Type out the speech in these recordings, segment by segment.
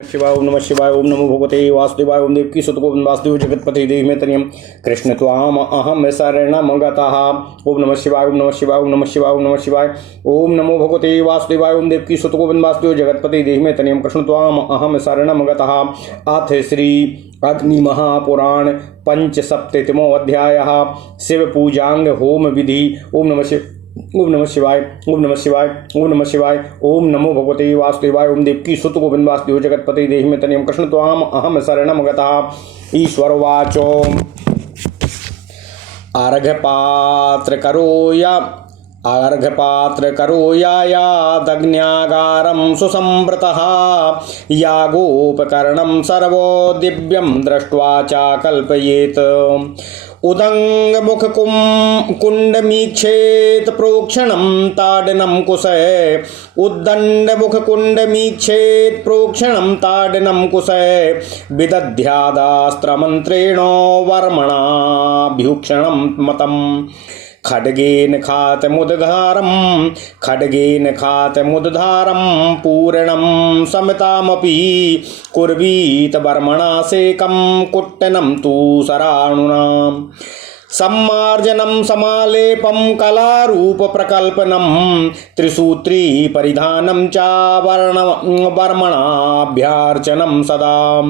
शिवाय ओम नमः शिवाय ओम नमो भगवते वासुदेवाय ओम देवकी सुत गोविंद वासुदेव जगतपति देहि में तनियम कृष्ण त्वाम अहम शरणम गतः। ओम नमः शिवाय ओम नमः शिवाय ओम नमः शिवाय ओम नमः शिवाय ओम नमो भगवते वासुदेवाय ओम देवकी सुत गोविंद वासुदेव जगतपति देहि में तनियम कृष्ण त्वाम अहम शरणम गतः। अथ श्री अग्नि महापुराण पंचसप्ततिमो अध्यायः शिव पूजांग होम विधि। ओम नमः शिवाय ओम नमः शिवाय ओम नमः शिवाय ओम नमो भगवते वासुदेवाय ओम देवकी सुत गोविंद वासुदेव जगतपति देहि में तनियम कृष्ण त्वाम अहम शरणम गतः। ईश्वरवाचो अर्घपात्र करो यादग्न्यागारं सुसंवृतः यागोपकरणं सर्वो दिव्यं दृष्ट्वा च कल्पयेत्। उदंग मुख कुंडमीक्षेत प्रोक्षणं ताडनं कुशय उद्दंड मुख कुंडमीक्षेत प्रोक्षणं ताडनं कुशय विदध्यादास्त्रमन्त्रेण वर्मणाभ्युक्षणं मतम्। खड्गेन खातमुद्धारं पूर्णं समतामपि कुर्वीत वर्मणा सेकं कुट्टनं तु सराणुनाम्। सम्मार्जनं समालेपं कलारूप प्रकल्पनं त्रिसूत्री परिधानं च वर्मणाभ्यार्चनं सदा।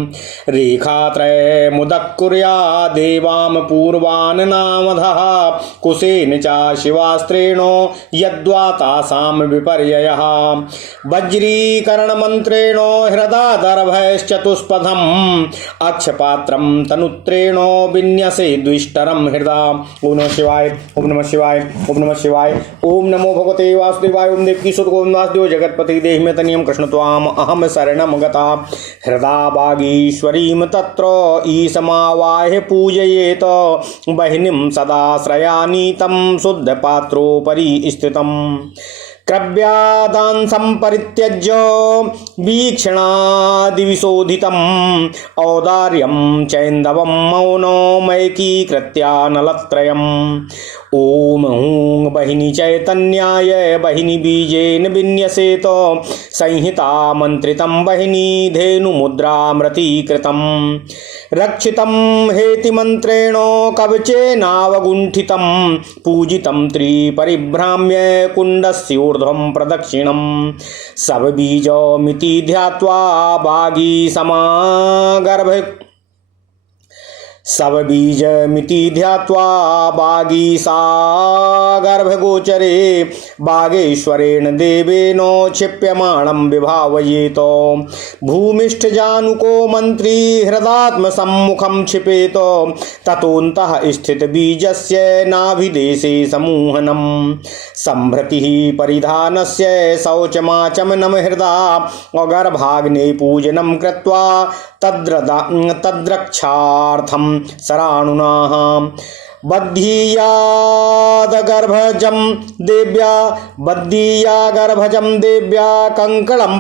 रेखात्रय मुदः कुर्यात् देवां पूर्वान् नामधः कुशेन च शिवास्त्रेण यद्वा तासां विपर्ययः। वज्रीकरणमन्त्रेण हृदादर्भैश्चतुष्पथम् अक्षपात्रं तनुत्रेण विन्यसे द्विष्टरं हृदा। ओम नमः शिवाय ओम नमः शिवाय ओम नमः शिवाय ओम नमो भगवते वासुदेवाय ओम देवकी सुत गोविंद वासुदेव जगतपति देहि में तनियम कृष्ण त्वाम अहम शरणम गतः। हृदा बागीश्वरीं तत्र ईशमावाह्य पूजयेत बहिनीं सदाश्रयानीतं शुद्ध पात्रोपरि स्थितम्। क्रव्यादान् संपरित्यज्य वीक्षणादिविशोधितम् औदार्यं चैन्दवं मौनो मैकीकृत्यानलत्रयम्। ओम हूं बहिनी चैतन्याय बहिनी बीजेन विन्यसेत संहिता मंत्रितं बहिनी धेनुमुद्रामृतीकृतं। रक्षितं हेति मंत्रेण कवचेनावगुण्ठितं पूजितं त्रिपरिभ्राम्य कुण्डस्योर्ध्वं प्रदक्षिणं। सबबीजमिति ध्यात्वा बागी समागर्भ सबबीजमिति ध्यात्वा बागीसागर्भगोचरे बागेश्वरेण देवेन क्षिप्यमाणं विभावयेत। भूमिष्ठजानुको मन्त्री हृदात्मसम्मुखं क्षिपेत ततोऽन्तः स्थितबीजस्य नाभिदेशे समूहनं। सम्भृतिः परिधानस्य शौचमाचमनं हृदा अगर्भाग्ने पूजनं कृत्वा तद्रक्षार्थं सराणुनाः। बद्धीयागर्भजं देव्या कंकणं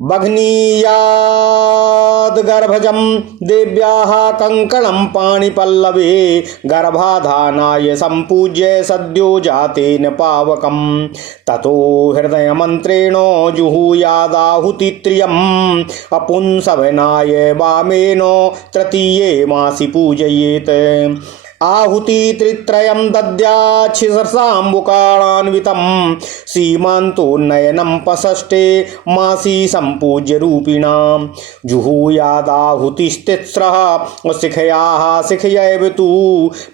बघ्नीयाद्गर्भजं देव्याः कंकणं पाणिपल्लवे गर्भाधानाय सम्पूज्य सद्यो जातेन पावकम्। ततो हृदयमन्त्रेण जुहूयादाहुतित्रियम् अपुंसवनाय वामेन तृतीये मासि पूजयेत्। आहुति त्रित्रयं दद्याच्छिरसाम्बुकाणान्वितं सीमान्तोन्नयनं पषष्ठे मासी सम्पूज्य रूपिणां। जुहूयादाहुतिस्तिस्रः शिखयैव तु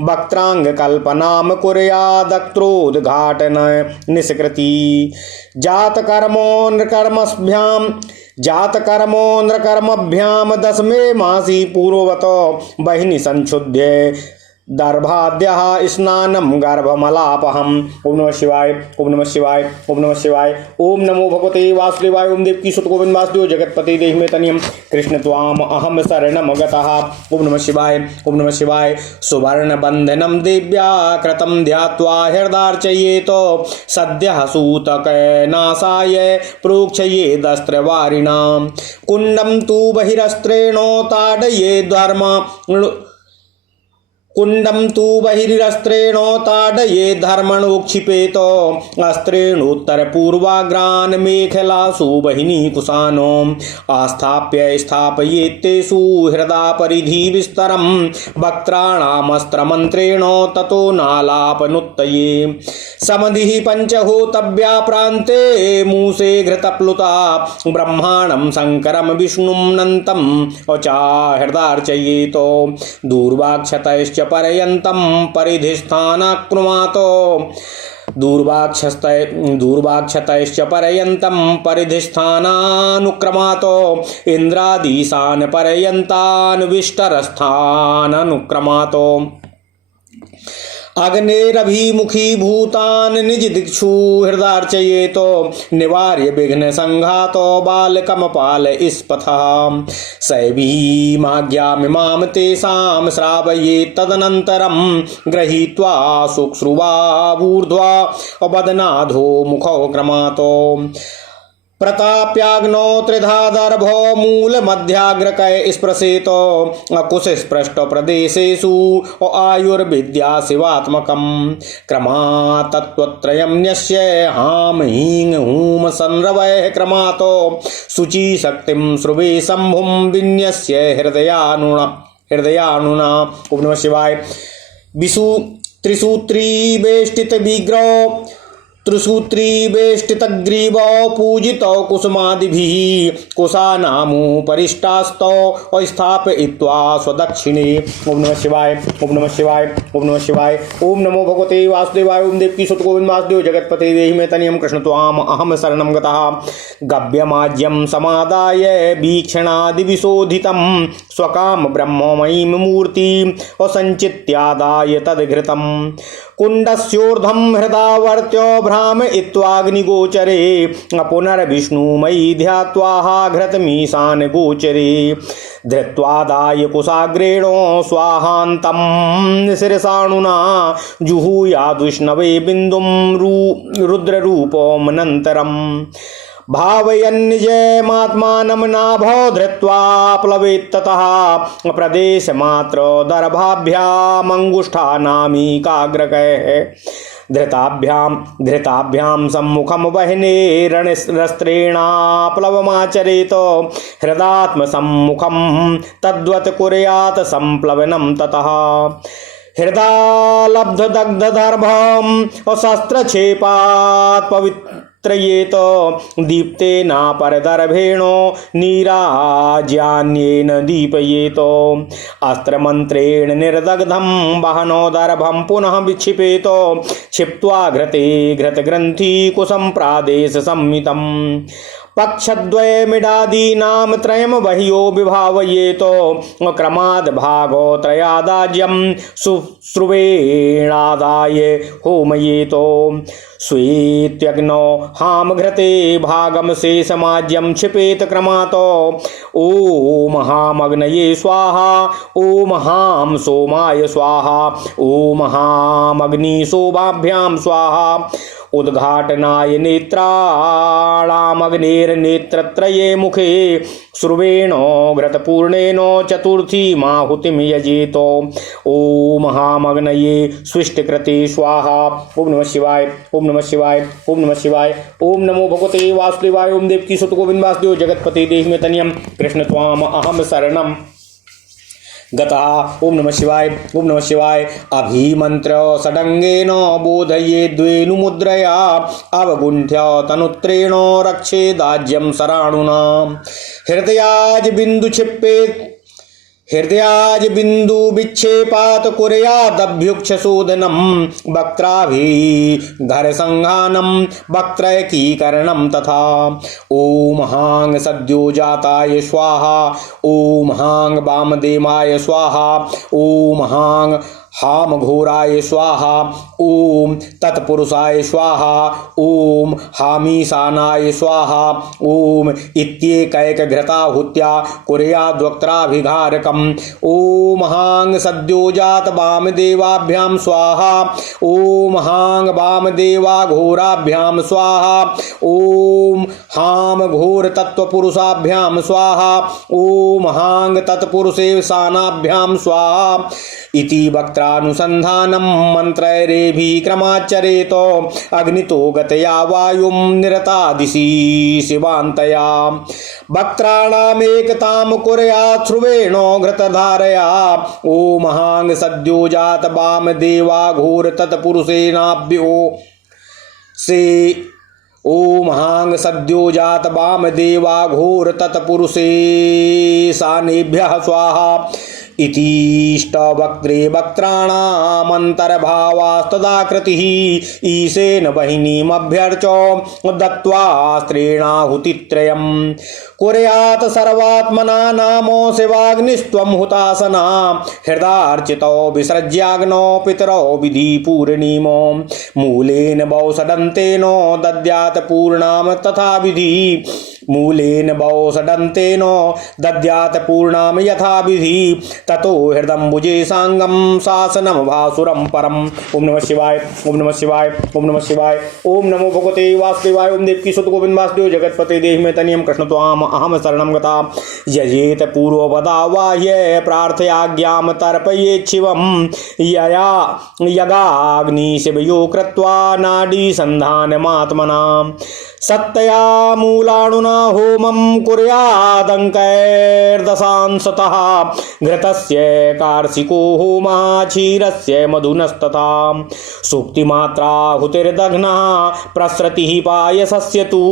वक्त्राङ्गकल्पनां कुर्यादक्त्रोद्घाटन निष्कृति। जातकर्मोऽन्नकर्मभ्यां दशमे मासी पूर्ववत बहिनी संक्षुध्य दर्भाद्यः स्नानं गर्भमलापहम्। ओम नमः शिवाय ओम नमः शिवाय ओम नमः शिवाय ओम नमो भगवते वासुदेवाय ओम देवकी सुत गोविंद वासुदेव जगतपति देहि में तनियम कृष्ण त्वाम अहम शरणम गतः। ओम नमः शिवाय ओम नमः शिवाय सुवर्ण बंधनं देव्या कृतं ध्यात्वा हृदार्चयेत सद्यः सूतकनासाय प्रोक्षयेदस्त्रवारिणां। कुण्डं तु बहिरस्त्रेण ताडयेद्धर्म कुंडम तु बहिरस्त्रेण ताडये धर्मणोक्षिपेत अस्त्रेणोत्तर पूर्वाग्रान मेखलासु बहिनी कुशानो आस्थाप्य स्थापयेत्तेषु हृदा परिधि विस्तरम वक्त्राणामस्त्रमन्त्रेण ततो नालापनुत्तये समधिः पंचहोतव्या प्रान्ते मूसे घृतप्लुता ब्रह्माणं शंकरं विष्णुं नन्तं अचा हृदार्चयेत दूर्वाक्षतैश्च पर्यन्तं परिधिस्थानाक्नुमातो दूर्वाक्षतैश्च पर्यन्तं परिधिस्थानानुक्रमातो इन्द्रादीशान् पर्यन्तान् विष्टरस्थाननुक्रमातो अग्नेरभिमुखी भूतान निज दिक्षु हृदार्चयेतो निवार्य विघ्न संघातो बालकमपाल स्पथा सैवीमाज्ञामिमां तेषां श्रावयेत् तदनन्तरं गृहीत्वा शुश्रुवावूर्ध्वा वदनाधो मुखो क्रमातो प्रताप्याग्नो त्रिधा दर्भो मूल मध्याग्रकय स्पृशेत कुश स्पृष्ट प्रदेशेषु आयुर्विद्या शिवात्मकं क्रमा तत्त्वत्रयं न्यस्य हाम हीं हूम संरवय क्रमातो शुचि शक्तिं श्रुवे शंभुं विन्यस्य हृदयानुना। ओम नमः शिवाय। विशु त्रिसूत्री वेष्टित विग्रह त्रिसूत्री वेष्टितग्रीव पूजितो कुसुमादिभिः कुशानामु परिष्टास्तौ स्थापयित्वा स्वदक्षिणे। ओम नमः शिवाय। ओम नमः शिवाय। ओम नमः शिवाय। ओम नमो भगवते वासुदेवाय। ओम देवकी सुत गोविंद वासुदेव जगतपते देहि मे तनियं कृष्ण त्वाम अहम शरणं गतः गव्यमाज्यं समादाय वीक्षणादिविशोधितं स्वकाम ब्रह्ममयीं मूर्ति असञ्चित्यादाय तद्घृतं कुण्डस्योर्धं हृदावर्त्यो भ्रामयित्वाग्निगोचरे पुनर्विष्णुमयी ध्यात्वा घृतमीशान गोचरे धृत्वादाय कुशाग्रेणो स्वाहान्तं शिरसाणुना जुहूयाद्विष्णवे बिन्दुं रुद्ररूपमनन्तरम् भावयन्निजमात्मानं नाभो धृत्वा प्लवेत्ततः प्रदेशमात्र दर्भाभ्यामङ्गुष्ठानामिकाग्रकैः धृताभ्यां सम्मुखं वह्नेरणस्त्रेणाप्लवमाचरेत हृदात्मसम्मुखं तद्वत् कुर्यात् संप्लवनं ततः हृदालब्धदग्धदर्भं शस्त्रक्षेपात् पवित्रयेत दीप्तेन परदर्भेणो नीराज्यान्येन दीपयेत अस्त्रमन्त्रेण निर्दग्धं वहनो दर्भं पुनः विक्षिपेत क्षिप्त्वा घृते घृतग्रन्थि कुशं प्रादेश संमितम् पक्षद्वयमिडादीनां त्रयं बह्यो विभावयेत क्रमाद् भागो त्रयादाज्यं शुश्रुवेणादाय होमयेत स्वेत्यग्नौ हामघृते भागं शेषमाज्यं क्षिपेत क्रमातो ॐ हामग्नये स्वाहा ॐ हां सोमाय स्वाहा ॐ हामग्निशोभाभ्यां स्वाहा उद्घाटनाय नेत्राणामग्नेर्नेत्रत्रये मुखे श्रुवेणो घृतपूर्णेनो चतुर्थी माहुतिं यजेत ॐ हामग्नये स्विष्टकृते स्वाहा। ओम नमः शिवाय। ओम नमः शिवाय। ओम नमः शिवाय। ओम नमो भगवते वासुदेवाय। ओम देवकी सुत गोविंद वासुदेव जगतपते देहि मे तनियं कृष्ण त्वाम अहम शरणं गतः। ओम नमः शिवाय। ओम नमः शिवाय। अभिमन्त्र षडंगेन बोधये द्वेनुमुद्रया अवगुण्ठ्य तनुत्रेण रक्षेदाज्यं शराणुना हृदयाज बिंदु क्षिपेत् हृदयाज बिंदु विक्षेपात कुर्यादभ्युक्षशोधनं वक्त्राभिघर संघानं वक्त्रैकीकरणं तथा ॐ हां सद्यो जाताय स्वाहा ॐ हां वामदेवाय स्वाहा ॐ हां हामघोराय स्वाहा ओम तत्पुरुषाय स्वाहा ओम हामीशानाय स्वाहा ओम इत्येकैकघृताहुत्या कुर्याद्वक्त्राभिघारकम् ओम हां सद्योजात वामदेवाभ्यां स्वाहा ओम हां वामदेवाघोराभ्यां स्वाहा ओम हां घोर तत्वपुरुषाभ्यां स्वाहा ओम हां तत्पुरुषे शानाभ्यां स्वाहा इति वक्त्र मंत्रानुसंधानं मंत्रैरेभिः क्रमाचरेत अग्नितो गतया वायुं निरतादिशि शिवान्तया वक्त्राणामेकतां कुर्यात् ध्रुवेण घृतधारया ओम हांग सद्यो जात वामदेवा घोर तत्पुरुषेणाभ्यो से ओम हांग सद्यो जात वामदेवा घोर तत्पुरुषेशानेभ्यः स्वाहा इतिष्टवक्त्रे वक्त्राणामन्तर्भावास्तदाकृतिः ईशेन वहिनीमभ्यर्च दत्त्वा स्त्रीणाहुतित्रयम् कुर्यात् सर्वात्मना नामो शिवाग्निस्त्वं हुतासना हृदार्चितो विसृज्याग्नो पितरो विधिपूर्णिमो मूलेन वौषडन्तेन दद्यात् पूर्णां तथा विधि मूलेन वौषडन्तेन दद्यात् पूर्णां यथा विधि ततो हृदम्बुजे सांगम शासनम भासुरम परम। ओम नमः शिवाय ओम नमः शिवाय ओम नमः शिवाय। ओम नमो भगवते वासुदेवाय। ओम देवकी सुत गोविंद वासुदेव जगतपते देहि मे तनियम कृष्ण त्वाम अहम शरणं गता यजेत पूर्वपदावाह्य प्रार्थयाज्ञां तर्पयेत् शिवं यया यगाग्नि शिवयो कृत्वा नाडी संधानमात्मना सत्तया मूलाणुना होमं कुर्यादङ्कैर्दशांशतः घृतस्य कार्षिको होमः क्षीरस्य मधुनस्तथा सूक्तिमात्राहुतिर्दघ्नः प्रसृतिः पायसस्य तु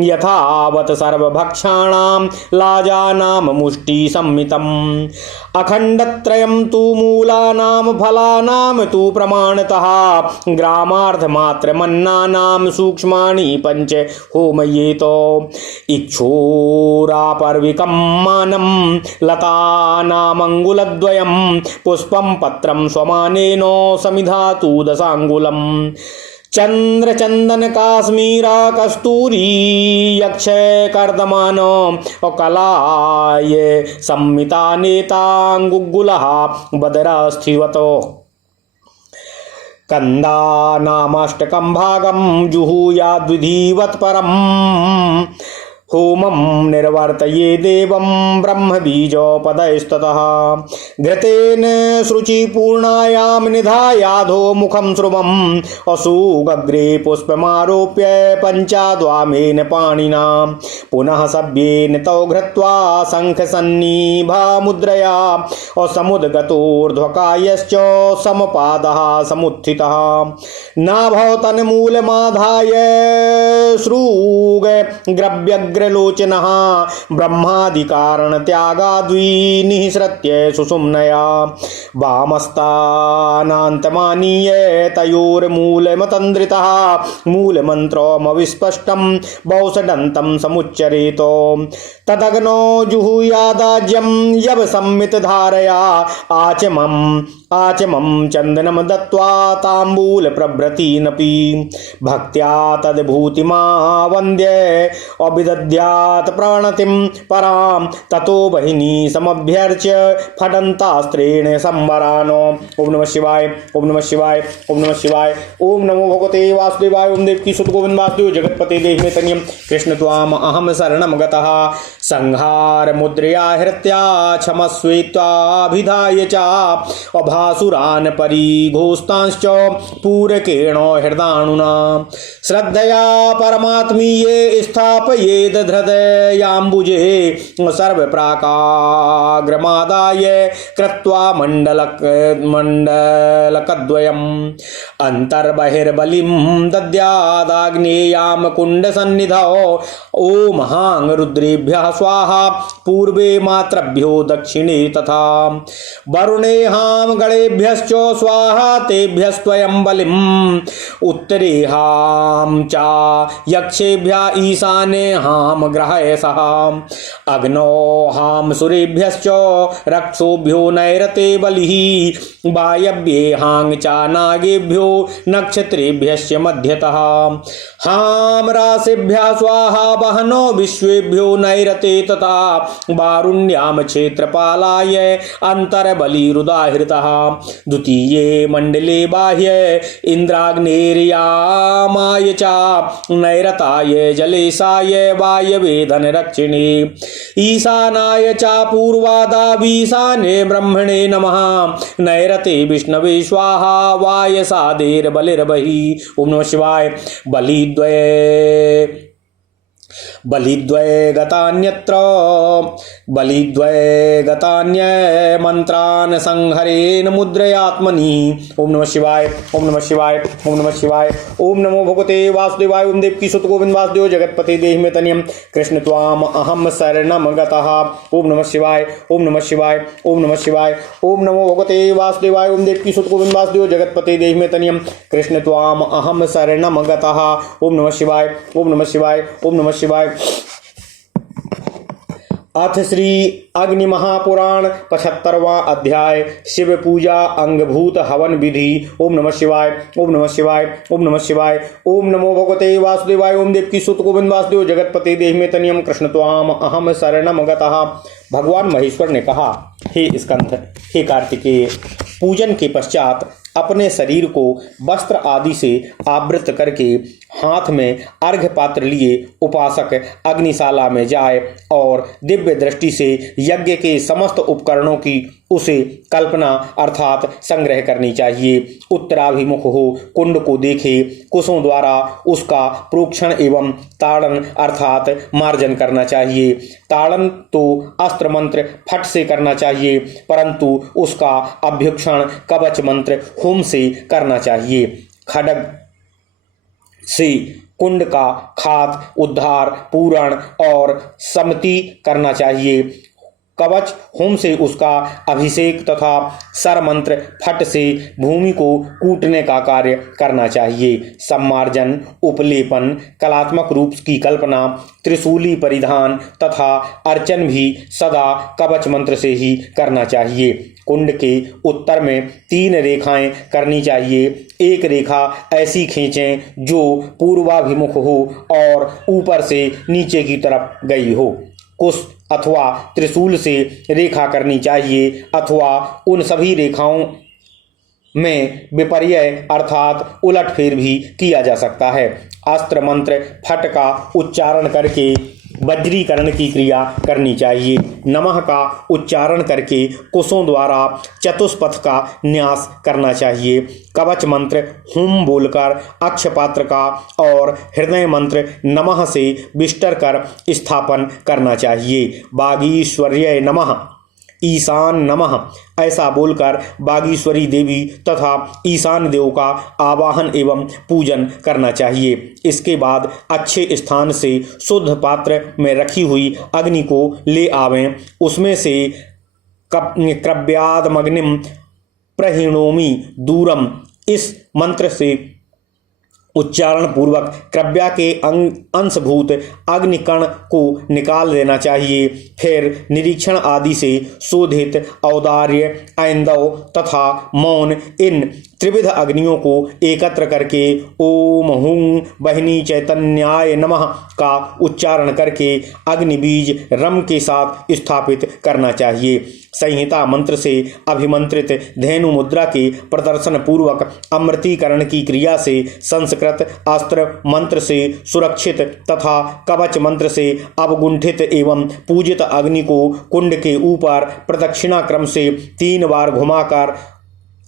यथावत् सर्वभक्षाणां लाजानां मुष्टिसंमितम् अखण्डत्रयं तु मूलानां फलानां तु प्रमाणतः ग्रामार्धमात्रमन्नानां सूक्ष्माणि पञ्च होमयेत इक्षोरापर्विकं मानं लतानामङ्गुलद्वयं पुष्पं पत्रं स्वमानेन समिधातु दशाङ्गुलम् चंद्रचंदन काश्मीरा कस्तूरी अक्षय कर्दमान कलाय संमिता नेतांगुगुलः बदरास्थिवतो कंदा नामाष्टकं भागं जुहूयाद्विधिवत् परम् होमं निर्वर्तये देवं ब्रह्मबीजोपदयस्ततः घृतेन शुचिपूर्णायां निधायाधो मुखं श्रुवम् असूगग्रे पुष्पमारोप्य पञ्चाद्वामेन पाणिना पुनः सभ्येन तौ घृत्वा शङ्खसन्निभा मुद्रया असमुद्गतोर्ध्वकायश्च समपादः समुत्थितः नाभौ तन्मूलमाधाय श्रूगग्रव्यग्रलोचनः ब्रह्मादिकारण त्यागाद्विनिःसृत्य सुषुम्नया वामस्तानान्तमानीय तयोर्मूलमतन्द्रितः मूलमन्त्रमविस्पष्टं वौषडन्तं समुच्चरेत तदग्नो जुहुयादाज्यं यवसंमितधारया आचमं चन्दनं दत्त्वा ताम्बूलप्रभृतीनपि भक्त्या तद्भूतिमावन्द्य अभिदद्यात् प्रणतिं परां ततो बहिनी समभ्यर्च्य फडन्तास्त्रेण संवरानो। ओम नमः शिवाय ओम नमः शिवाय ओम नमः शिवाय। ओम नमो भगवते वासुदेवाय। ओम देवकी सुत गोविंद वासुदेव जगतपते देहि मे तनियं कृष्ण त्वाम अहम शरणं गतः संहार मुद्रया हृत्या क्षमस्वेत्वाभिधाय च अभासुरान् परिघोस्तांश्च पूरकेण हृदाणुना श्रद्धया परमात्मीये स्थापयेद हृदयाम्बुजे सर्वप्राकाग्रमादाय कृत्वा मण्डलकद्वयम् अन्तर्बहिर्बलिं दद्यादाग्नेयां कुण्डसन्निधौ ओम हां रुद्रेभ्यः स्वाहा पूर्वे मातृभ्यो दक्षिणे तथा वरुणे हां गणेभ्यश्च स्वाहा तेभ्यस्त्वयं बलिम् उत्तरे हां च यक्षेभ्य ईशाने हां ग्रहयसः अग्नौ हां सुरेभ्यश्च रक्षोभ्यो नैरते बलिः वायव्ये हां च नागेभ्यो नक्षत्रेभ्यश्च मध्यतः हां राशिभ्यः स्वाहा वहनो विश्वेभ्यो नैरते तथा वारुण्यां क्षेत्रपालाय अन्तर्बलिरुदाहृतः द्वितीये मंडले बाह्य इंद्राग्नेर्यामाय च नैरताय जलेशाय वायवे धनरक्षिणे ईशानाय च पूर्वादावीशाने ब्रह्मणे नमः नैरते विष्णवे स्वाहा वायसादेर्बलिर्बहि। ओम नमः शिवाय। बलिद्वये गतान्य मंत्रान् संहरेण मुद्रयात्मनि। ओम नमः शिवाय। ओम नमः शिवाय। ओम नमः शिवाय। ओम नमो भगवते वासुदेवाय। ओम देवकी सुत गोविंद वासुदेव जगतपते देहि मे तनियम कृष्ण त्वाम अहम शरणम गतः। ओम नमः शिवाय। ओम नमः शिवाय। ओम नमः शिवाय। ओम नमो भगवते वासुदेवाय। ओम देवकी सुत गोविंद वासुदेव जगतपते देहि मे तनियम कृष्ण त्वाम अहम शरणम गतः। ओम नमः शिवाय। ओम नमः शिवाय। ओम नमः शिवाय। अथ श्री अग्नि महापुराण 75वां अध्याय शिव पूजा अंगभूत हवन विधि। ओम नमः शिवाय। ओम नमः शिवाय। ओम नमः शिवाय। ओम नमो भगवते वासुदेवाय। ओम देवकी सुत गोविंद वासुदेव जगतपते देहि मे तनियम कृष्ण त्वाम अहम शरणम गतः। भगवान महेश्वर ने कहा, हे स्कंद, हे कार्तिकेय, पूजन के पश्चात अपने शरीर को वस्त्र आदि से आवृत करके हाथ में अर्घ्य पात्र लिए उपासक अग्निशाला में जाए और दिव्य दृष्टि से यज्ञ के समस्त उपकरणों की उसे कल्पना अर्थात संग्रह करनी चाहिए। उत्तराभिमुख हो कुंड को देखे, कुशों द्वारा उसका प्रोक्षण एवं ताड़न अर्थात मार्जन करना चाहिए। ताड़न तो अस्त्र मंत्र फट से करना चाहिए, परंतु उसका अभ्युक्षण कवच मंत्र होम से करना चाहिए। खड्ग से कुंड का खात, उद्धार, पूरण और सम्मति करना चाहिए। कवच होम से उसका अभिषेक तथा सर मंत्र फट से भूमि को कूटने का कार्य करना चाहिए। सम्मार्जन, उपलेपन, कलात्मक रूप की कल्पना, त्रिशूली परिधान तथा अर्चन भी सदा कवच मंत्र से ही करना चाहिए। कुंड के उत्तर में 3 रेखाएं करनी चाहिए। एक रेखा ऐसी खींचें जो पूर्वाभिमुख हो और ऊपर से नीचे की तरफ गई हो। कुश अथवा त्रिशूल से रेखा करनी चाहिए अथवा उन सभी रेखाओं में विपर्य अर्थात उलटफेर भी किया जा सकता है। अस्त्र मंत्र फट का उच्चारण करके वज्रीकरण की क्रिया करनी चाहिए। नमः का उच्चारण करके कुशों द्वारा चतुष्पथ का न्यास करना चाहिए। कवच मंत्र हुम बोलकर अक्षपात्र का और हृदय मंत्र नमः से बिस्तर कर स्थापन करना चाहिए। बागीश्वर्य नमः, ईशान नमः ऐसा बोलकर बागीश्वरी देवी तथा ईशान देव का आवाहन एवं पूजन करना चाहिए। इसके बाद अच्छे स्थान से शुद्ध पात्र में रखी हुई अग्नि को ले आवें। उसमें से क्रव्यादमग्निम प्रहिणोमि दूरम इस मंत्र से उच्चारण पूर्वक क्रव्या के अंशभूत अग्निकण को निकाल देना चाहिए। फिर निरीक्षण आदि से शोधित औदार्य, ऐंदव तथा मौन इन त्रिविध अग्नियों को एकत्र करके ओम हुं बहिनी चैतन्याय नमः का उच्चारण करके अग्नि बीज रम के साथ स्थापित करना चाहिए। संहिता मंत्र से अभिमंत्रित धेनु मुद्रा के प्रदर्शन पूर्वक अमृतीकरण की क्रिया से संस्कृत अस्त्र मंत्र से सुरक्षित तथा कवच मंत्र से अवगुंठित एवं पूजित अग्नि को कुंड के ऊपर प्रदक्षिणा क्रम से 3 बार घुमाकर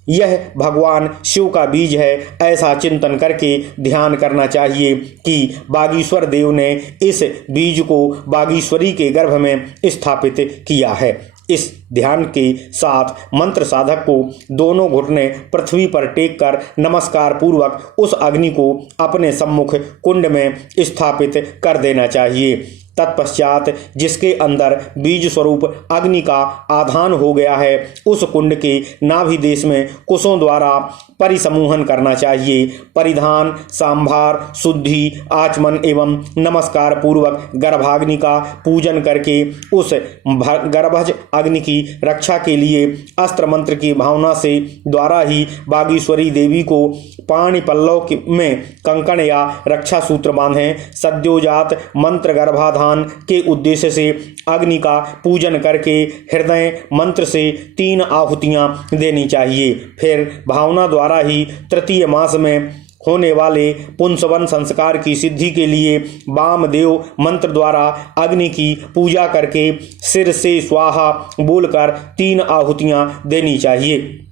यह भगवान शिव का बीज है ऐसा चिंतन करके ध्यान करना चाहिए कि बागीश्वर देव ने इस बीज को बागीश्वरी के गर्भ में स्थापित किया है। इस ध्यान के साथ मंत्र साधक को दोनों घुटने पृथ्वी पर टेक कर नमस्कार पूर्वक उस अग्नि को अपने सम्मुख कुंड में स्थापित कर देना चाहिए। तत्पश्चात जिसके अंदर बीज स्वरूप अग्नि का आधान हो गया है उस कुंड के नाभि देश में कुशों द्वारा परिसमूहन करना चाहिए। परिधान, सांभार, शुद्धि, आचमन एवं नमस्कार पूर्वक गर्भाग्नि का पूजन करके उस गर्भज अग्नि की रक्षा के लिए अस्त्र मंत्र की भावना से द्वारा ही बागीश्वरी देवी को पाणि पल्लव में कंकण या रक्षा सूत्र बांधें। सद्योजात मंत्र गर्भाधान विधान के उद्देश्य से अग्नि का पूजन करके हृदय मंत्र से 3 आहुतियां देनी चाहिए। फिर भावना द्वारा ही तृतीय मास में होने वाले पुंसवन संस्कार की सिद्धि के लिए वामदेव मंत्र द्वारा अग्नि की पूजा करके सिर से स्वाहा बोलकर 3 आहुतियां देनी चाहिए।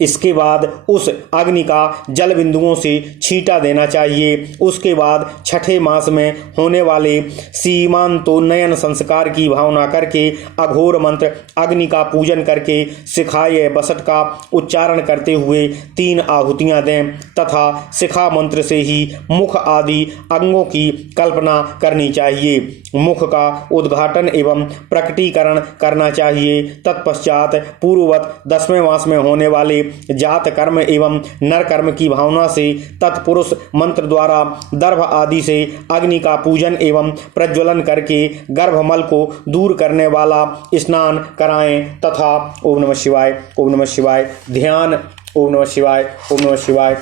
इसके बाद उस अग्नि का जल बिंदुओं से छींटा देना चाहिए। उसके बाद छठे मास में होने वाले सीमांतोन्नयन संस्कार की भावना करके अघोर मंत्र अग्नि का पूजन करके शिखाय बसट का उच्चारण करते हुए 3 आहुतियां दें तथा शिखा मंत्र से ही मुख आदि अंगों की कल्पना करनी चाहिए। मुख का उद्घाटन एवं प्रकटीकरण करना चाहिए। तत्पश्चात पूर्ववत 10वें मास में होने वाले जात कर्म एवं नर कर्म की भावना से तत्पुरुष मंत्र द्वारा दर्भ आदि से अग्नि का पूजन एवं प्रज्वलन करके गर्भमल को दूर करने वाला स्नान कराएं तथा ओम नमः शिवाय, ओम नमः शिवाय, ध्यान, ओम नमः शिवाय, ओम नमः शिवाय।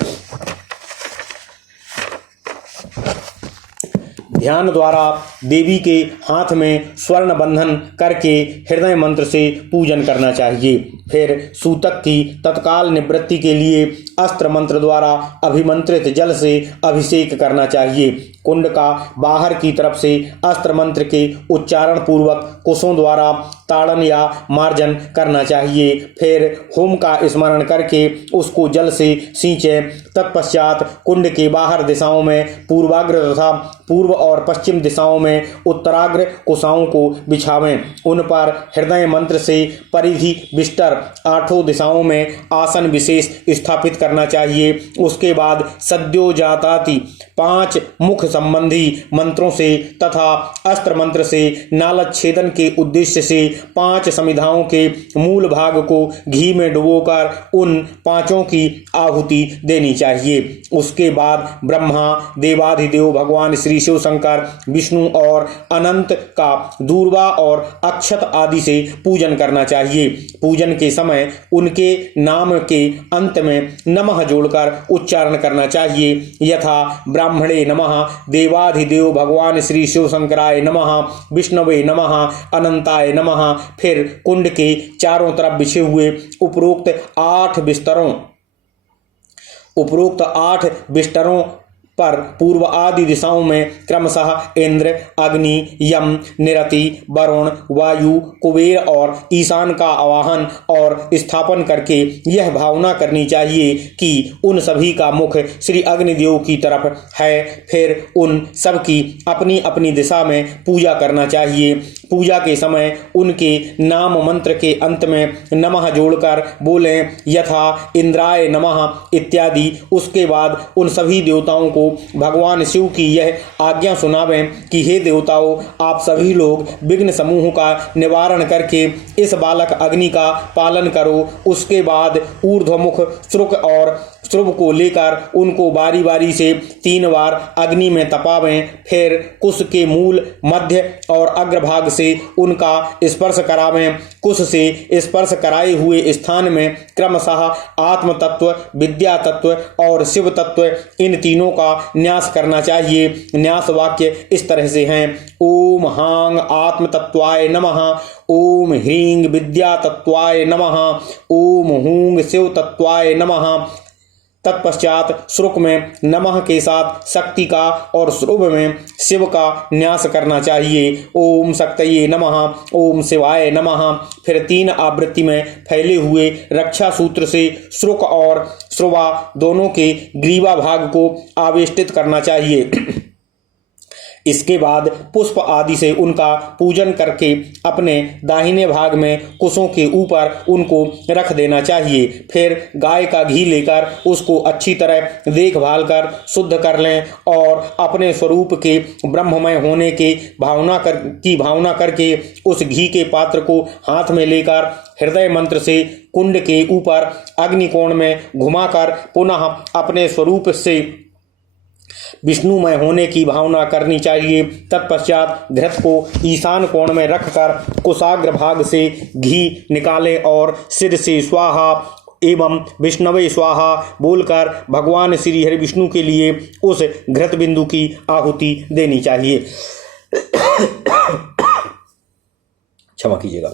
ध्यान द्वारा देवी के हाथ में स्वर्ण बंधन करके हृदय मंत्र से पूजन करना चाहिए। फिर सूतक की तत्काल निवृत्ति के लिए अस्त्र मंत्र द्वारा अभिमंत्रित जल से अभिषेक करना चाहिए। कुंड का बाहर की तरफ से अस्त्र मंत्र के उच्चारण पूर्वक कुशों द्वारा ताड़न या मार्जन करना चाहिए। फिर होम का स्मरण करके उसको जल से सींचें। तत्पश्चात कुंड के बाहर दिशाओं में पूर्वाग्र तथा पूर्व और पश्चिम दिशाओं में उत्तराग्र कुशाओं को बिछावें। उन पर हृदय मंत्र से परिधि बिस्तर 8 दिशाओं में आसन विशेष स्थापित करना चाहिए। उसके बाद सद्योजाताति 5 मुख संबंधी मंत्रों से तथा अस्त्र मंत्र से नालच्छेदन के उद्देश्य से 5 समिधाओं के मूल भाग को घी में डुबोकर उन 5 की आहुति देनी चाहिए। उसके बाद ब्रह्मा, देवाधिदेव भगवान श्री शिव शंकर, विष्णु और अनंत का दूर्वा और अक्षत आदि से पूजन करना चाहिए। पूजन के समय उनके नाम के अंत में नमः जोड़कर उच्चारण करना चाहिए। यथा ब्राह्मणे नमः, देवाधिदेव भगवान श्री शिव शंकराय नमः, विष्णवे नमः, अनंताय नमः। फिर कुंड के चारों तरफ बिछे हुए उपरोक्त 8 बिस्तरों पर पूर्व आदि दिशाओं में क्रमशः इंद्र, अग्नि, यम, निरति, वरुण, वायु, कुबेर और ईशान का आवाहन और स्थापन करके यह भावना करनी चाहिए कि उन सभी का मुख श्री अग्निदेव की तरफ है। फिर उन सब की अपनी अपनी दिशा में पूजा करना चाहिए। पूजा के समय उनके नाम मंत्र के अंत में नमः जोड़कर बोलें, यथा इंद्राय नमः इत्यादि। उसके बाद उन सभी देवताओं को भगवान शिव की यह आज्ञा सुनावें कि हे देवताओं, आप सभी लोग विघ्न समूह का निवारण करके इस बालक अग्नि का पालन करो। उसके बाद ऊर्ध्वमुख श्रुक और श्रुभ को लेकर उनको बारी बारी से 3 बार अग्नि में तपावें। फिर कुश के मूल, मध्य और अग्रभाग से उनका स्पर्श करावें। कुश से स्पर्श कराए हुए स्थान में क्रमशः आत्म तत्व, विद्या तत्व और शिव तत्व इन तीनों का न्यास करना चाहिए। न्यास वाक्य इस तरह से हैं: ओम हांग आत्म तत्वाय नमः, ओम ह्रीं विद्या तत्वाय नमः, ओम हूंग शिव तत्वाय नमः। तत्पश्चात श्रुक में नमः के साथ शक्ति का और श्रुभ में शिव का न्यास करना चाहिए। ओम शक्तये नमः, ओम शिवाय नमः। फिर 3 आवृत्ति में फैले हुए रक्षा सूत्र से श्रुक और श्रुवा दोनों के ग्रीवा भाग को आवेष्टित करना चाहिए। इसके बाद पुष्प आदि से उनका पूजन करके अपने दाहिने भाग में कुशों के ऊपर उनको रख देना चाहिए। फिर गाय का घी लेकर उसको अच्छी तरह देखभाल कर शुद्ध कर लें और अपने स्वरूप के ब्रह्ममय होने के भावना करके उस घी के पात्र को हाथ में लेकर हृदय मंत्र से कुंड के ऊपर अग्निकोण में घुमाकर पुनः अपने स्वरूप से विष्णुमय होने की भावना करनी चाहिए। तत्पश्चात घृत को ईशान कोण में रखकर कुशाग्र भाग से घी निकालें और सिर से स्वाहा एवं विष्णवे स्वाहा बोलकर भगवान श्री हरि विष्णु के लिए उस घृत बिंदु की आहुति देनी चाहिए। क्षमा कीजिएगा,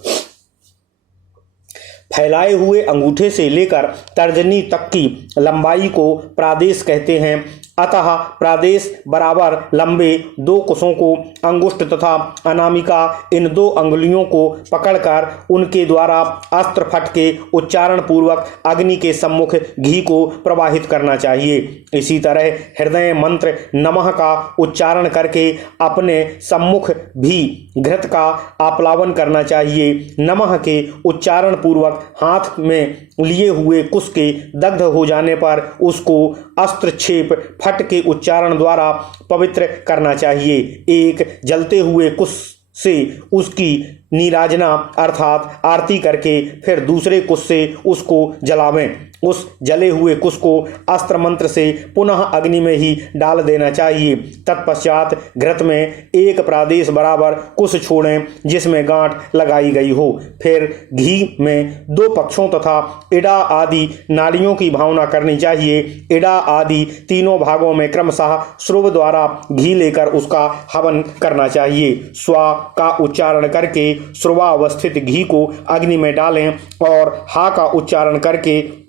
फैलाए हुए अंगूठे से लेकर तर्जनी तक की लंबाई को प्रादेश कहते हैं। अतः प्रादेश बराबर लंबे दो कुशों को अंगुष्ठ तथा अनामिका इन दो अंगुलियों को पकड़कर उनके द्वारा अस्त्र फट के उच्चारण पूर्वक अग्नि के सम्मुख घी को प्रवाहित करना चाहिए। इसी तरह हृदय मंत्र नमः का उच्चारण करके अपने सम्मुख भी घृत का आप्लावन करना चाहिए। नमः के उच्चारण पूर्वक हाथ में लिए हुए कुश के दग्ध हो जाने पर उसको अस्त्र छेप फट के उच्चारण द्वारा पवित्र करना चाहिए। एक जलते हुए कुश से उसकी नीराजना अर्थात आरती करके फिर दूसरे कुश से उसको जलावें। उस जले हुए कुश को अस्त्र मंत्र से पुनः अग्नि में ही डाल देना चाहिए। तत्पश्चात घृत में एक प्रादेश बराबर कुश छोड़ें जिसमें गांठ लगाई गई हो। फिर घी में दो पक्षों तथा इड़ा आदि नाड़ियों की भावना करनी चाहिए। इड़ा आदि तीनों भागों में क्रमशः श्रुभ द्वारा घी लेकर उसका हवन करना चाहिए। स्वा का उच्चारण करके श्रुवावस्थित घी को अग्नि में डालें और हा का उच्चारण करके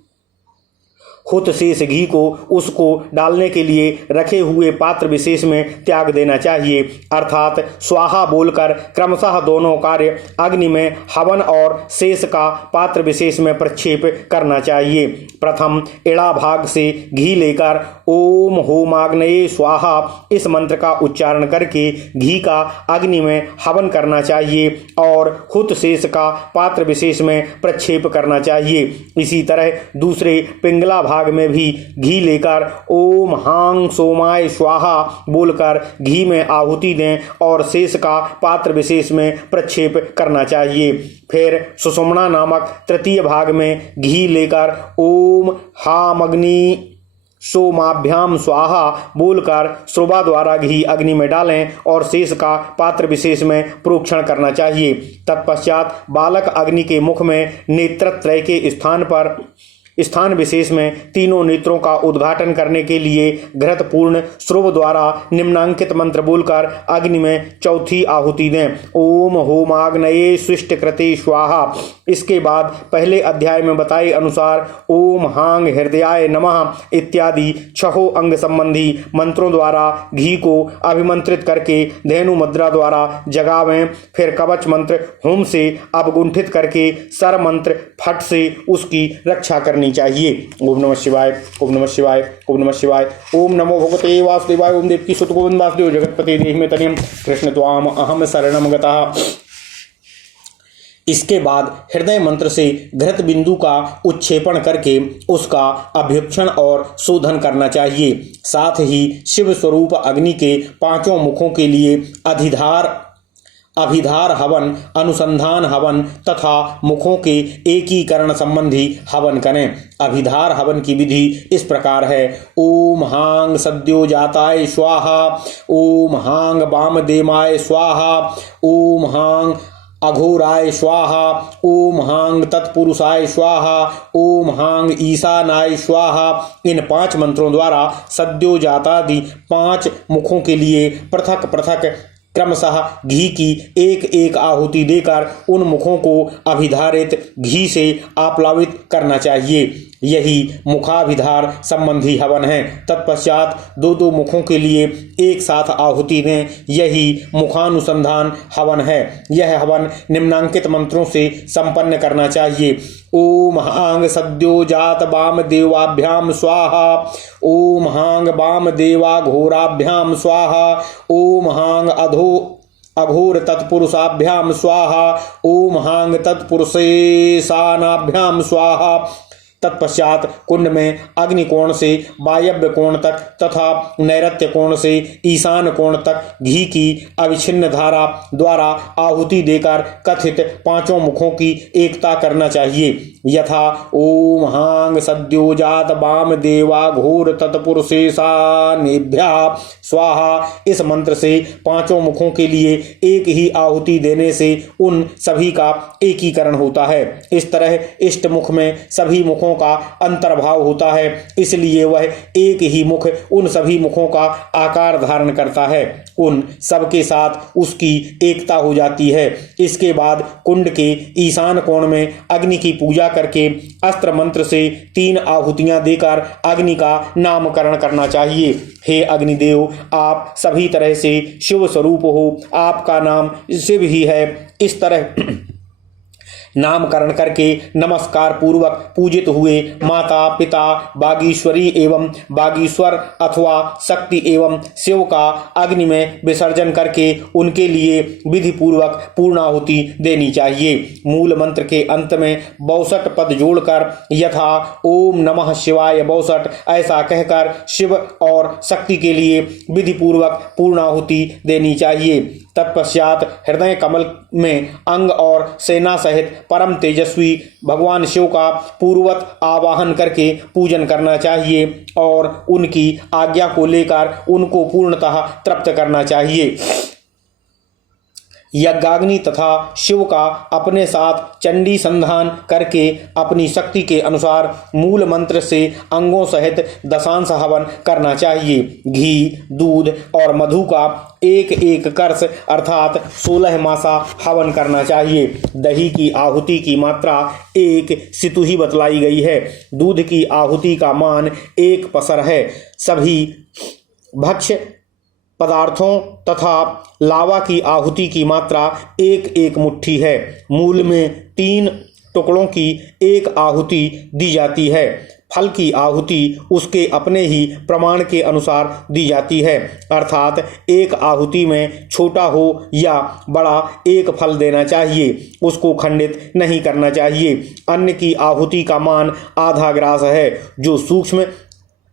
हुत शेष घी को उसको डालने के लिए रखे हुए पात्र विशेष में त्याग देना चाहिए। अर्थात स्वाहा बोलकर क्रमशः दोनों कार्य अग्नि में हवन और शेष का पात्र विशेष में प्रक्षेप करना चाहिए। प्रथम इड़ा भाग से घी लेकर ओम होमाग्नये स्वाहा इस मंत्र का उच्चारण करके घी का अग्नि में हवन करना चाहिए और हुत शेष का पात्र विशेष में प्रक्षेप करना चाहिए। इसी तरह दूसरे पिंगला भाग में भी घी लेकर ओम हांग सोमाय स्वाहा बोलकर घी में आहुति दें और शेष का पात्र विशेष में प्रक्षेप करना चाहिए। फिर सुषुम्ना नामक तृतीय भाग में घी लेकर ओम हामग्नि सोमाभ्याम स्वाहा बोलकर श्रुवा द्वारा घी अग्नि में डालें और शेष का पात्र विशेष में प्रोक्षण करना चाहिए। तत्पश्चात बालक अग्नि के मुख में नेत्रत्रय के स्थान विशेष में तीनों नेत्रों का उद्घाटन करने के लिए घृत पूर्ण श्रुव द्वारा निम्नांकित मंत्र बोलकर अग्नि में चौथी आहुति दें। ओम होमाग्नये स्विष्ट कृते स्वाहा। इसके बाद पहले अध्याय में बताए अनुसार ओम हांग हृदयाय नमः इत्यादि छहों अंग संबंधी मंत्रों द्वारा घी को अभिमंत्रित करके धेनु मुद्रा द्वारा जगावें। फिर कवच मंत्र होम से अवगुंठित करके सर मंत्र फट से उसकी रक्षा करनी चाहिए। ओम नमः शिवाय, ओम नमः शिवाय, ओम नमः शिवाय। ओम नमो भगवते वासुदेवाय। ओम देवकी सुत गोविंद वासुदेव जगतपति देहि में तनियम कृष्ण त्वाम अहम शरणम गतः। इसके बाद हृदय मंत्र से घृत बिंदु का उच्छेपण करके उसका अभ्युक्षण और शोधन करना चाहिए। साथ ही शिव स्वरूप अग्नि के पांचों मुखों के लिए अभिधार हवन, अनुसंधान हवन तथा मुखों के एकीकरण संबंधी हवन करें। अभिधार हवन की विधि इस प्रकार है। ओम हांग सद्यो जाताय स्वाहा, ओम हांग वामदेवाय स्वाहा, ओम हांग अघोराय स्वाहा, ओम हांग तत्पुरुषाय स्वाहा, ओम हांग ईशानाय स्वाहा। इन 5 मंत्रों द्वारा सद्यो जातादि 5 मुखों के लिए पृथक पृथक क्रमशः घी की एक एक आहुति देकर उन मुखों को अभिधारित घी से आप्लावित करना चाहिए। यही मुखाभिधार संबंधी हवन है। तत्पश्चात 2-2 मुखों के लिए एक साथ आहुति दें। यही मुखानुसंधान हवन है। यह हवन निम्नांकित मंत्रों से संपन्न करना चाहिए। ओम हांग सद्यो जात वाम देवाभ्याम स्वाहा, ओम हांग वाम देवा घोराभ्याम स्वाहा, ओम हांग अघोर तत्पुरुषाभ्याम स्वाहा, ओम हांग तत्पुरुषेशानाभ्याम स्वाहा। तत्पश्चात कुंड में अग्नि कोण से वायव्य कोण तक तथा नैऋत्य कोण से ईशान कोण तक घी की अविच्छिन्न धारा द्वारा आहुति देकर कथित 5 मुखों की एकता करना चाहिए। यथा ओम हांग सद्यो जात वाम देवा घोर तत्पुरुषेशानेभ्यः स्वाहा। इस मंत्र से 5 मुखों के लिए एक ही आहुति देने से उन सभी का एकीकरण होता है। इस तरह इष्ट मुख में सभी मुखों मुखों का अंतर्भाव होता है, इसलिए वह एक ही मुख उन सभी मुखों का आकार धारण करता है। उन सबके साथ उसकी एकता हो जाती है। इसके बाद कुंड के ईशान कोण में अग्नि की पूजा करके अस्त्र मंत्र से 3 आहुतियां देकर अग्नि का नामकरण करना चाहिए। हे अग्निदेव, आप सभी तरह से शिव स्वरूप हो, आपका नाम शिव ही है। इस तरह नामकरण करके नमस्कार पूर्वक पूजित हुए माता पिता बागीश्वरी एवं बागीश्वर अथवा शक्ति एवं शिव का अग्नि में विसर्जन करके उनके लिए विधि पूर्वक पूर्णाहुति देनी चाहिए। मूल मंत्र के अंत में 62 पद जोड़कर यथा ओम नमः शिवाय 62 ऐसा कहकर शिव और शक्ति के लिए विधि पूर्वक पूर्णाहुति देनी चाहिए। तत्पश्चात हृदय कमल में अंग और सेना सहित परम तेजस्वी भगवान शिव का पूर्ववत आवाहन करके पूजन करना चाहिए और उनकी आज्ञा को लेकर उनको पूर्णतः तृप्त करना चाहिए। यज्ञाग्नि तथा शिव का अपने साथ चंडी संधान करके अपनी शक्ति के अनुसार मूल मंत्र से अंगों सहित दशांश हवन करना चाहिए। घी, दूध और मधु का एक एक कर्ष अर्थात 16 मासा हवन करना चाहिए। दही की आहुति की मात्रा 1 सितुही बतलाई गई है। दूध की आहुति का मान 1 पसर है। सभी भक्ष्य पदार्थों तथा लावा की आहुति की मात्रा 1 मुट्ठी है। मूल में 3 टुकड़ों की 1 आहुति दी जाती है। फल की आहुति उसके अपने ही प्रमाण के अनुसार दी जाती है, अर्थात 1 आहुति में छोटा हो या बड़ा 1 फल देना चाहिए, उसको खंडित नहीं करना चाहिए। अन्न की आहुति का मान आधा ग्रास है। जो सूक्ष्म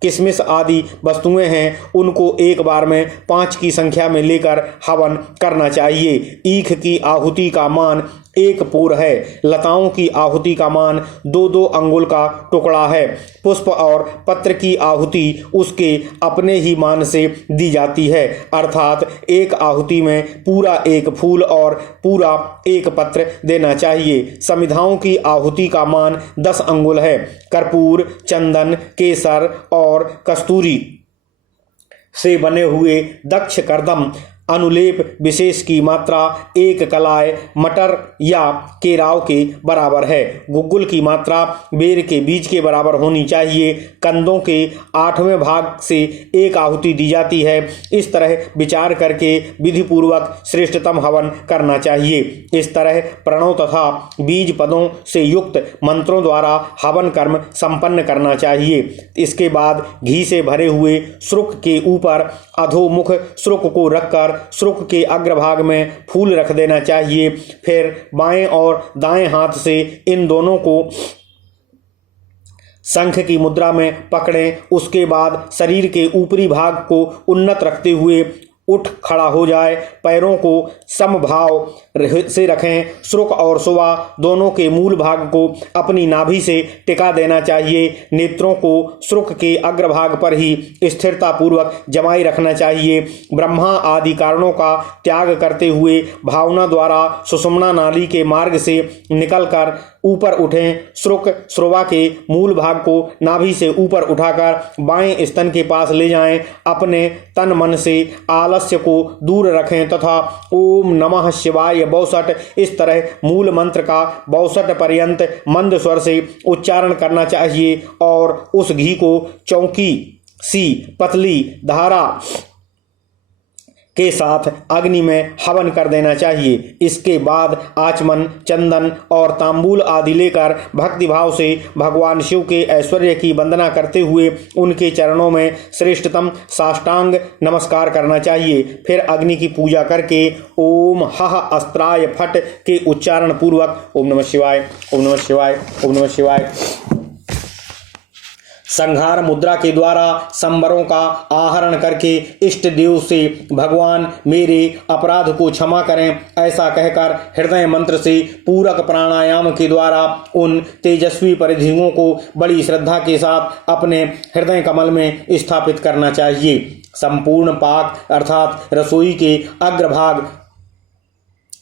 किशमिश आदि वस्तुएं हैं उनको एक बार में 5 की संख्या में लेकर हवन करना चाहिए। ईख की आहुति का मान 1 पोर है। लताओं की आहुति का मान 2-2 अंगुल का टुकड़ा है। पुष्प और पत्र की आहुति उसके अपने ही मान से दी जाती है, अर्थात 1 आहुति में पूरा 1 फूल और पूरा 1 पत्र देना चाहिए। समिधाओं की आहुति का मान 10 अंगुल है। कर्पूर, चंदन, केसर और कस्तूरी से बने हुए दक्ष कर्दम अनुलेप विशेष की मात्रा 1 कलाय मटर या केराव के बराबर है। गुग्गुल की मात्रा बेर के बीज के बराबर होनी चाहिए। कंदों के 8वें भाग से 1 आहुति दी जाती है। इस तरह विचार करके विधि पूर्वक श्रेष्ठतम हवन करना चाहिए। इस तरह प्रणव तथा बीज पदों से युक्त मंत्रों द्वारा हवन कर्म संपन्न करना चाहिए। इसके बाद घी से भरे हुए श्रुक के ऊपर अधोमुख श्रुक को रखकर श्रुक के अग्रभाग में फूल रख देना चाहिए। फिर बाएं और दाएं हाथ से इन दोनों को शंख की मुद्रा में पकड़ें। उसके बाद शरीर के ऊपरी भाग को उन्नत रखते हुए उठ खड़ा हो जाए। पैरों को समभाव से रखें। श्रुक और सुवा दोनों के मूल भाग को अपनी नाभि से टिका देना चाहिए। नेत्रों को श्रुक के अग्रभाग पर ही स्थिरता पूर्वक जमाई रखना चाहिए। ब्रह्मा आदि कारणों का त्याग करते हुए भावना द्वारा सुषुम्ना नाली के मार्ग से निकलकर ऊपर उठें। श्रुक श्रुवा के मूल भाग को नाभि से ऊपर उठाकर बाएं स्तन के पास ले जाएं। अपने तन मन से आलस्य को दूर रखें तथा ओम नमः शिवाय 62 इस तरह मूल मंत्र का 62 पर्यंत मंद स्वर से उच्चारण करना चाहिए और उस घी को चौकी सी पतली धारा के साथ अग्नि में हवन कर देना चाहिए। इसके बाद आचमन, चंदन और तांबूल आदि लेकर भक्तिभाव से भगवान शिव के ऐश्वर्य की वंदना करते हुए उनके चरणों में श्रेष्ठतम साष्टांग नमस्कार करना चाहिए। फिर अग्नि की पूजा करके ओम हः अस्त्राय फट के उच्चारण पूर्वक ओम नमः शिवाय, ओम नमः शिवाय, ओम नमः शिवाय संहार मुद्रा के द्वारा संबरों का आहरण करके इष्ट देव से भगवान मेरे अपराध को क्षमा करें ऐसा कहकर हृदय मंत्र से पूरक प्राणायाम के द्वारा उन तेजस्वी परिधियों को बड़ी श्रद्धा के साथ अपने हृदय कमल में स्थापित करना चाहिए। संपूर्ण पाक अर्थात रसोई के अग्रभाग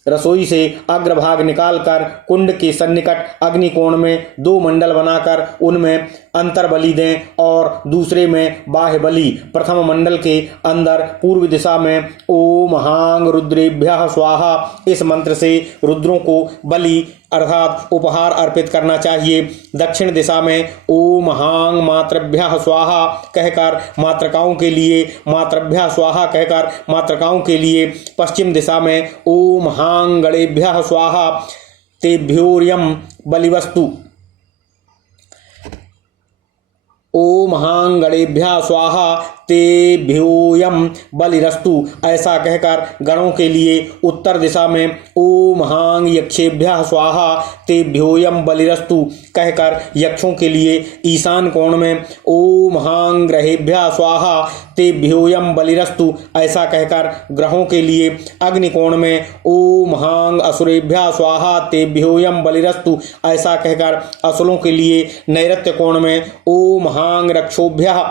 रसोई से अग्रभाग निकालकर कुंड के सन्निकट अग्निकोण में 2 मंडल बनाकर उनमें अंतर्बलि दें और दूसरे में बाह्य बलि। प्रथम मंडल के अंदर पूर्व दिशा में ओम हांग रुद्रेभ्यः स्वाहा इस मंत्र से रुद्रों को बलि अर्थात उपहार अर्पित करना चाहिए। दक्षिण दिशा में ओम हांग मातृभ्यः स्वाहा कहकर मातृकाओं के लिए, मातृभ्यः स्वाहा कहकर मातृकाओं के लिए। पश्चिम दिशा में ओम हांग गणेभ्यः स्वाहा तेभ्योर्यम बलिवस्तु, ओम हां गणेभ्यः स्वाहा तेभ्योयम बलिरस्तु ऐसा कहकर गणों के लिए उत्तर दिशा में ओम हां यक्षेभ्यः स्वाहा तेभ्योयम बलिरस्तु कहकर यक्षों के लिए ईशान कोण में ओम हां ग्रहेभ्यः स्वाहा तेभ्योयम बलिरस्तु ऐसा कहकर ग्रहों के लिए अग्निकोण में ओम हां असुरेभ्यः स्वाहा तेभ्योयम बलिरस्तु ऐसा कहकर असुरों के लिए नैऋत्य कोण में ओम हां रक्षोभ्यः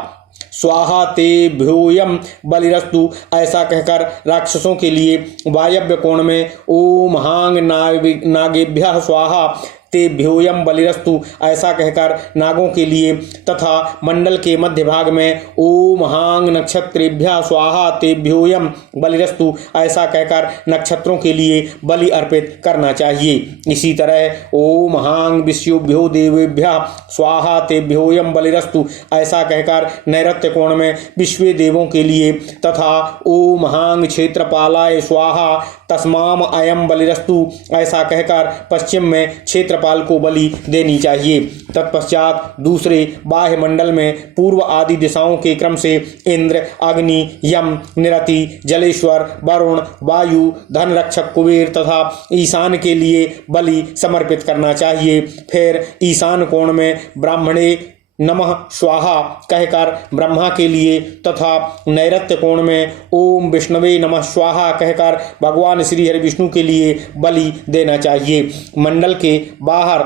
स्वाहा तेभ्योयम बलिरस्तु ऐसा कहकर राक्षसों के लिए वायव्य कोण में ओम हांग नागेभ्यः स्वाहा तेभ्योयम बलिरस्तु ऐसा कहकर नागों के लिए तथा मंडल के मध्य भाग में ओम हांग नक्षत्रेभ्यः स्वाहा तेभ्योयम बलिरस्तु ऐसा कहकर नक्षत्रों के लिए बलि अर्पित करना चाहिए। इसी तरह ओम हांग विश्वेभ्यो देवेभ्यः स्वाहा तेभ्योयम बलिरस्तु ऐसा कहकर नैऋत्य कोण में विश्व देवों के लिए तथा ओम हांग क्षेत्रपालाय स्वाहा तस्माम अयम बलिरस्तु ऐसा कहकर पश्चिम में क्षेत्रपाल को बलि देनी चाहिए। तत्पश्चात दूसरे बाह्य मंडल में पूर्व आदि दिशाओं के क्रम से इंद्र, अग्नि, यम, निरति, जलेश्वर, वरुण, वायु, धन रक्षक कुबेर तथा ईशान के लिए बलि समर्पित करना चाहिए। फिर ईशान कोण में ब्राह्मणे नमः स्वाहा कहकर ब्रह्मा के लिए तथा नैऋत्य कोण में ओम विष्णवे नमः स्वाहा कहकर भगवान श्री हरि विष्णु के लिए बलि देना चाहिए। मंडल के बाहर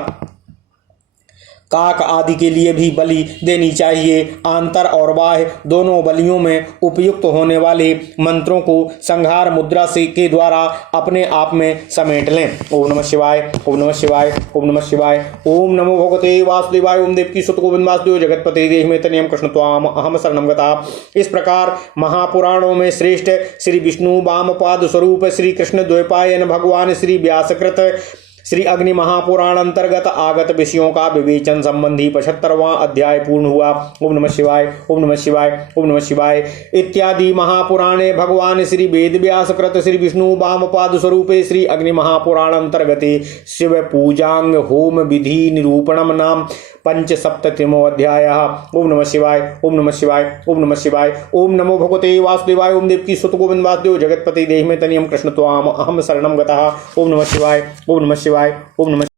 काक आदि के लिए भी बलि देनी चाहिए। आंतर और बाह्य दोनों बलियों में उपयुक्त होने वाले मंत्रों को संहार मुद्रा से के द्वारा अपने आप में समेट लें। ओम नमः शिवाय, ओम नमः शिवाय, ओम नमः शिवाय, ओम नमो भगवते वासुदेवाय, ओम देवकी सुत गोविंद वासुदेव जगतपते देहि में तनियम कृष्ण त्वाम अहम शरणम गता। इस प्रकार महापुराणों में श्रेष्ठ श्री विष्णु वामपाद स्वरूप श्री कृष्ण द्वैपायन भगवान श्री व्यासकृत श्री अग्नि महापुराण अंतर्गत आगत विषयों का विवेचन संबंधी 75वां अध्याय पूर्ण हुआ। ओम नमः शिवाय, ओम नमः शिवाय, ओम नमः शिवाय इत्यादि महापुराणे भगवान श्री वेद व्यास कृत श्री विष्णु वामपाद स्वरूपे श्री अग्नि महापुराण अंतर्गते शिव पूजांग होम विधि निरूपणम नाम 75वां अध्याय। ओम नमः शिवाय, ओम नमः शिवाय, ओम नमः शिवाय, ओम नमो भगवते वासुदेवाय, ओम देवकी सुत गोविंद वासुदेव जगतपते देहि में तनियम कृष्ण त्वाम अहम शरणम गतः। ओम नमः शिवाय, ओम नमः शिवाय, ओम नमः